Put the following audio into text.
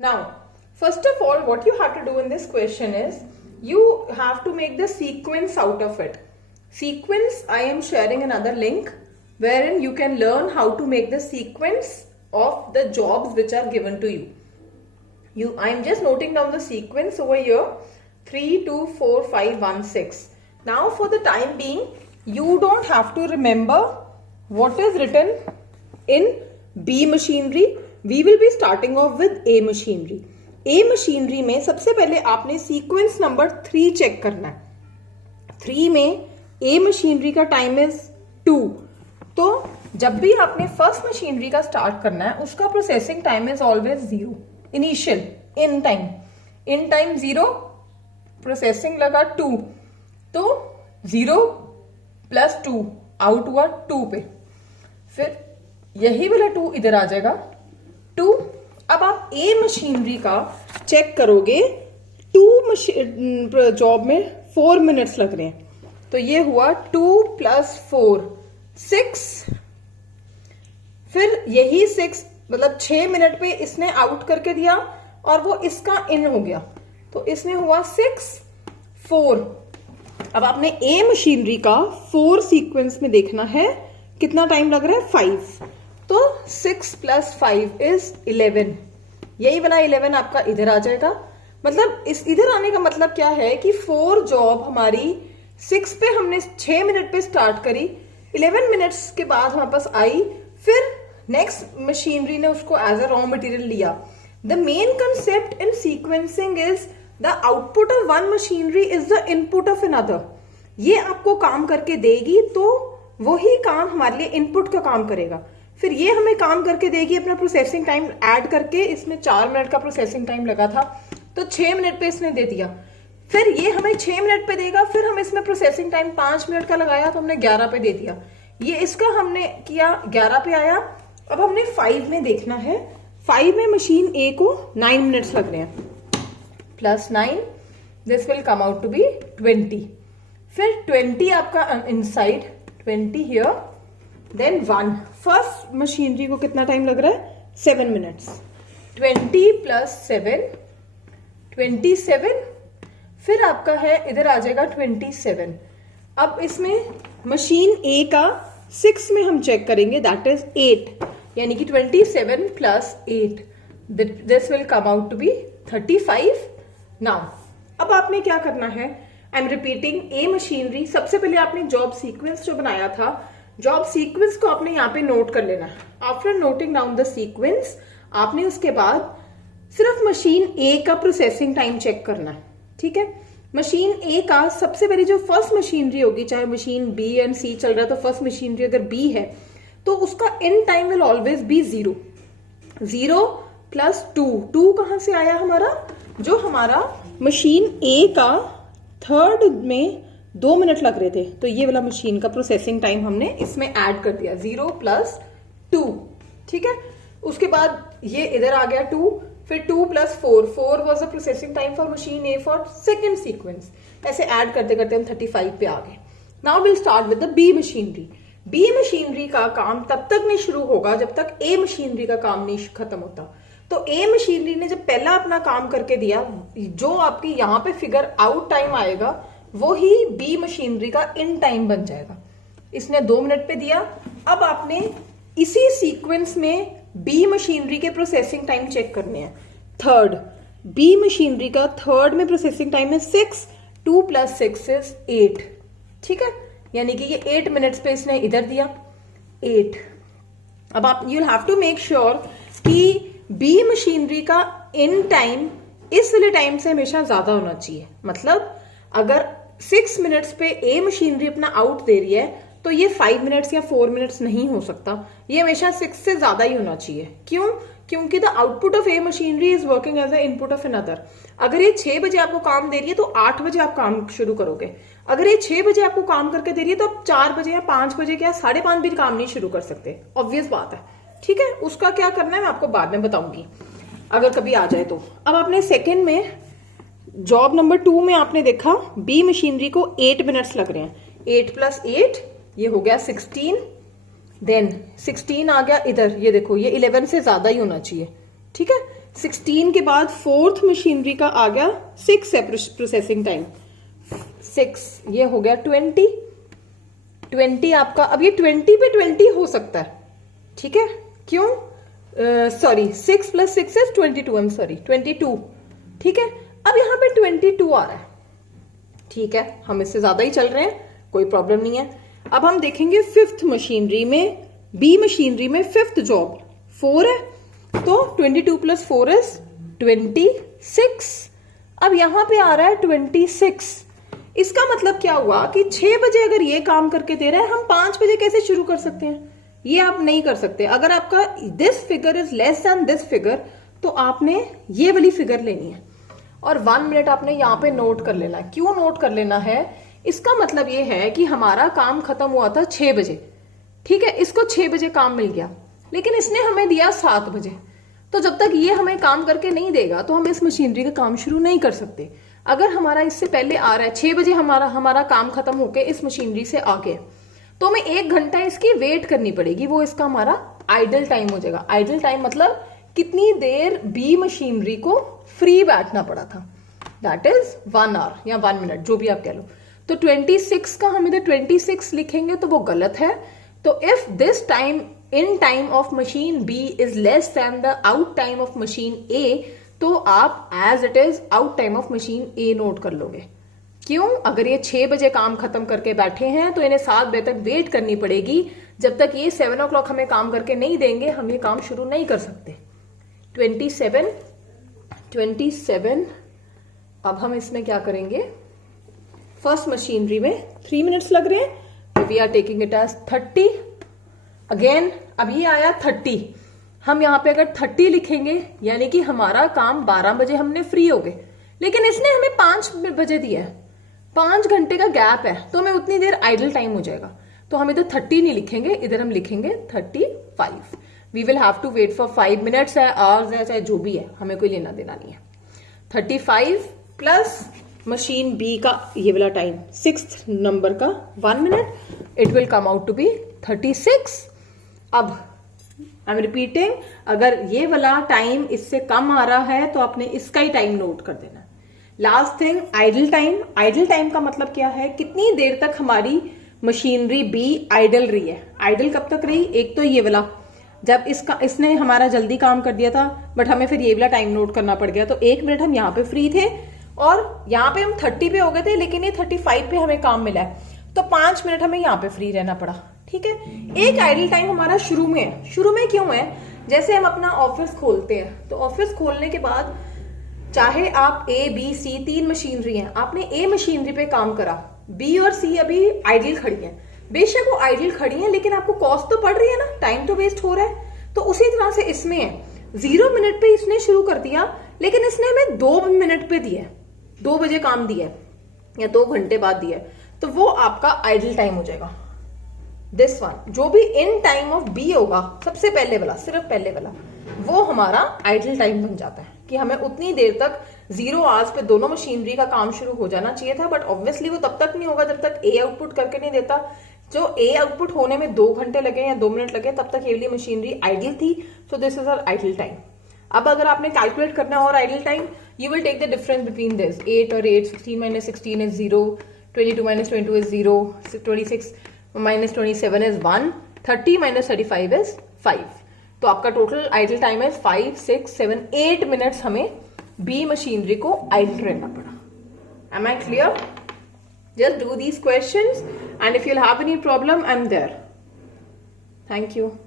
Now, first of all, what you have to do in this question is, you have to make the sequence out of it. Sequence, I am sharing another link wherein you can learn how to make the sequence of the jobs which are given to you. I am just noting down the sequence over here, 3, 2, 4, 5, 1, 6. Now for the time being, you don't have to remember what is written in B machinery. We will be starting off with A machinery. A machinery में सबसे पहले आपने sequence number 3 check करना है। 3 में A machinery का time is 2। तो जब भी आपने फर्स्ट मशीनरी का स्टार्ट करना है, उसका processing time is always 0। Initial in time 0, processing लगा 2, तो 0 + 2 आउट हुआ 2 पे, फिर यही वाला 2 इधर आ जाएगा 2। अब आप ए मशीनरी का चेक करोगे, 2 जॉब में 4 मिनट्स लग रहे हैं, तो ये हुआ 2 + 4 6। फिर यही 6 मतलब 6 मिनट पे इसने आउट करके दिया और वो इसका इन हो गया, तो इसमें हुआ 6 4। अब आपने ए मशीनरी का 4 सीक्वेंस में देखना है कितना टाइम लग रहा है, 5। तो 6 + 5 इज 11। यही वाला 11 आपका इधर आ जाएगा। मतलब इस इधर आने का मतलब क्या है कि 4 जॉब हमारी 6 पे हमने 6 मिनट पे स्टार्ट करी, 11 मिनट्स के बाद हमारे पास आई, फिर नेक्स्ट मशीनरी ने उसको एज अ रॉ मटेरियल लिया। The main concept in sequencing is the output of one machinery is the input of another. ये आपको काम करके देगी तो वही काम हमारे लिए इनपुट का काम करेगा, फिर ये हमें काम करके देगी अपना प्रोसेसिंग टाइम ऐड करके। इसमें 4 मिनट का प्रोसेसिंग टाइम लगा था, तो 6 मिनट पे इसने दे दिया, फिर ये हमें 6 मिनट पे देगा, फिर हम इसमें प्रोसेसिंग टाइम 5 मिनट का लगाया तो हमने 11 पे दे दिया। ये इसका हमने किया 11 पे आया। अब हमने 5 में देखना है, 5 में मशीन ए को 9 मिनट्स लग रहे हैं, +9 this will come out to be 20। फिर 20 आपका inside 20 here, then 1। First machinery को कितना टाइम लग रहा है, 7 मिनट्स। 20 + 7 27। फिर आपका है इधर आ जाएगा 27। अब इसमें मशीन ए का 6 में हम चेक करेंगे, दैट इज 8, यानी कि 27 + 8 this will come out to be 35। Now अब आपने क्या करना है, I am repeating, A machinery सबसे पहले आपने जॉब सीक्वेंस जो बनाया था, जॉब सीक्वेंस को आपने यहाँ पे नोट कर लेना है। After noting down the sequence, आपने उसके बाद सिर्फ मशीन ए का प्रोसेसिंग टाइम चेक करना है, ठीक है। मशीन ए का सबसे पहले जो फर्स्ट मशीनरी होगी, चाहे मशीन बी एंड सी चल रहा है, तो फर्स्ट मशीनरी अगर बी है तो उसका in time will always be 0। 0 + 2 कहां से आया हमारा, जो हमारा मशीन ए का 3rd में 2 मिनट लग रहे थे, तो ये वाला मशीन का प्रोसेसिंग टाइम हमने इसमें ऐड कर दिया, 0 + 2, ठीक है। उसके बाद ये इधर आ गया 2, फिर 2 + 4 was the processing time for machine A for second sequence. ऐसे ऐड करते करते हम 35 पे आ गए। Now will start with the B machinery. B machinery का काम तब तक नहीं शुरू होगा जब तक ए मशीनरी का काम नहीं खत्म होता। तो ए मशीनरी ने जब पहला अपना काम करके दिया, जो आपकी यहाँ पे फिगर आउट टाइम आएगा वो ही बी मशीनरी का इन टाइम बन जाएगा। इसने 2 मिनट पे दिया। अब आपने इसी सीक्वेंस में बी मशीनरी के प्रोसेसिंग टाइम चेक करने हैं। 3rd बी मशीनरी का 3rd में प्रोसेसिंग टाइम है 6, 2 + 6 इज 8, ठीक है, यानी कि ये 8 मिनट्स पे इसने इधर दिया 8। अब आप you have to make sure कि बी मशीनरी का इन टाइम इस वाले टाइम से हमेशा ज्यादा होना चाहिए। मतलब अगर 6 मिनट्स पे ए मशीनरी अपना आउट दे रही है तो ये 5 मिनट्स या 4 मिनट्स नहीं हो सकता, ये हमेशा 6 से ज्यादा ही होना चाहिए। क्यों? क्योंकि the output of A machinery is working as the input of another. अगर ये 6 बजे आपको काम दे रही है तो 8 बजे आप काम शुरू करोगे। अगर ये 6 बजे आपको काम करके दे रही है तो आप 4 बजे या 5 बजे या 5:30 भी काम नहीं शुरू कर सकते, ऑब्वियस बात है, ठीक है। उसका क्या करना है मैं आपको बाद में बताऊंगी अगर कभी आ जाए तो। अब आपने सेकेंड में जॉब नंबर 2 में आपने देखा बी मशीनरी को 8 मिनट्स लग रहे हैं, 8 + 8 ये हो गया 16, देन 16 आ गया इधर, ये देखो ये 11 से ज्यादा ही होना चाहिए, ठीक है। 16 के बाद फोर्थ मशीनरी का आ गया 6 है प्रोसेसिंग टाइम, 6 ये हो गया 20 आपका। अब ये 20 पे 20 हो सकता है, ठीक है, क्यों, sorry 6 + 6 is 22, I am sorry 22, ठीक है। अब यहाँ पे 22 आ रहा है, ठीक है, हम इससे ज्यादा ही चल रहे हैं, कोई प्रॉब्लम नहीं है। अब हम देखेंगे फिफ्थ मशीनरी में, बी मशीनरी में फिफ्थ जॉब 4 है, तो 22 + 4 इज 26। अब यहां पे आ रहा है 26। इसका मतलब क्या हुआ कि 6 बजे अगर ये काम करके दे रहा है, हम 5 बजे कैसे शुरू कर सकते हैं? ये आप नहीं कर सकते। अगर आपका this figure is less then this figure, तो आपने ये वाली फिगर लेनी है और 1 मिनट आपने यहां पे नोट कर लेना है। क्यों नोट कर लेना है? इसका मतलब ये है कि हमारा काम खत्म हुआ था 6 बजे, ठीक है, इसको 6 बजे काम मिल गया, लेकिन इसने हमें दिया 7 बजे। तो जब तक ये हमें काम करके नहीं देगा तो हम इस मशीनरी का काम शुरू नहीं कर सकते। अगर हमारा इससे पहले आ रहा है 6 बजे, हमारा काम खत्म होके इस मशीनरी से आ गया, तो हमें 1 घंटा इसकी वेट करनी पड़ेगी, वो इसका हमारा आइडल टाइम हो जाएगा। आइडल टाइम मतलब कितनी देर बी मशीनरी को फ्री बैठना पड़ा था, दैट इज 1 आवर या 1 मिनट, जो भी आप कह लो। तो 26 का हम इधर 26 लिखेंगे तो वो गलत है। तो if this time in time of machine B is less than the out time of machine A, तो आप as it is out time of machine A note कर लोगे। क्यों? अगर ये 6 बजे काम खत्म करके बैठे हैं तो इन्हें 7 बजे तक वेट करनी पड़ेगी। जब तक ये 7 o'clock हमें काम करके नहीं देंगे, हम ये काम शुरू नहीं कर सकते। 27 अब हम इसमें क्या करेंगे? फर्स्ट मशीनरी में 3 मिनट्स लग रहे हैं, तो we are taking it as 30 again. अब ये आया 30, हम यहां पे अगर 30 लिखेंगे यानी कि हमारा काम 12 बजे हमने फ्री हो गए, लेकिन इसने हमें 5 बजे दिया है, 5 घंटे का गैप है, तो हमें उतनी देर आइडल टाइम हो जाएगा। तो हम इधर 30 नहीं लिखेंगे, इधर हम लिखेंगे 35। We will have to wait for 5 minutes है, आवर्स है, चाहे जो भी है, हमें कोई लेना देना नहीं है। 35 प्लस मशीन बी का ये वाला टाइम 6th नंबर का 1 minute, it will come out to be 36। अब आई एम रिपीटिंग, अगर ये वाला टाइम इससे कम आ रहा है तो आपने इसका ही टाइम नोट कर देना। Last thing, idle time. Idle time का मतलब क्या है? कितनी देर तक हमारी मशीनरी बी आइडल रही है। आइडल कब तक रही? एक तो ये वाला, जब इसने हमारा जल्दी काम कर दिया था, बट हमें फिर ये वाला टाइम नोट करना पड़ गया, तो 1 मिनट हम यहाँ पे फ्री थे और यहाँ पे हम 30 पे हो गए थे, लेकिन ये 35 पे हमें काम मिला है, तो 5 मिनट हमें यहाँ पे फ्री रहना पड़ा, ठीक है। एक आइडल टाइम हमारा शुरू में है। शुरू में क्यों है? जैसे हम अपना ऑफिस खोलते हैं, तो ऑफिस खोलने के बाद चाहे आप ए बी सी 3 मशीनरी हैं, आपने ए मशीनरी पे काम करा, बी और सी अभी आइडल खड़ी है, बेशक वो आइडल खड़ी है, लेकिन आपको कॉस्ट तो पड़ रही है ना, टाइम तो वेस्ट हो रहा है। तो उसी तरह से इसमें है, 0 मिनट पे इसने शुरू कर दिया, लेकिन इसने हमें 2 मिनट पे दिया, 2 बजे काम दिया या 2 घंटे बाद दिया, तो वो आपका आइडल टाइम हो जाएगा। दिस वन जो भी इन टाइम ऑफ बी होगा, सबसे पहले वाला, सिर्फ पहले वाला, वो हमारा आइडल टाइम बन जाता है कि हमें उतनी देर तक 0 आवर्स पे दोनों मशीनरी का काम शुरू हो जाना चाहिए था। बट ऑब्वियसली वो तब तक नहीं होगा जब तक ए आउटपुट करके नहीं देता। जो ए आउटपुट होने में 2 घंटे लगे या 2 मिनट लगे, तब तक ये वाली मशीनरी आइडल थी। So this is our idle time. अब अगर आपने कैलकुलेट करना है और idle time, you will take the difference between this 8 और 8, 16 - 16 इज 0, 22 - 22 इज 0, 26 - 27 इज 1, 30 - 35 इज 5। तो आपका टोटल आइडल टाइम है 5, 6, 7, 8 मिनट्स हमें बी मशीनरी को आइडल रहना पड़ा। Am I clear? Just do these questions, and if you'll have any problem, I'm there. Thank you.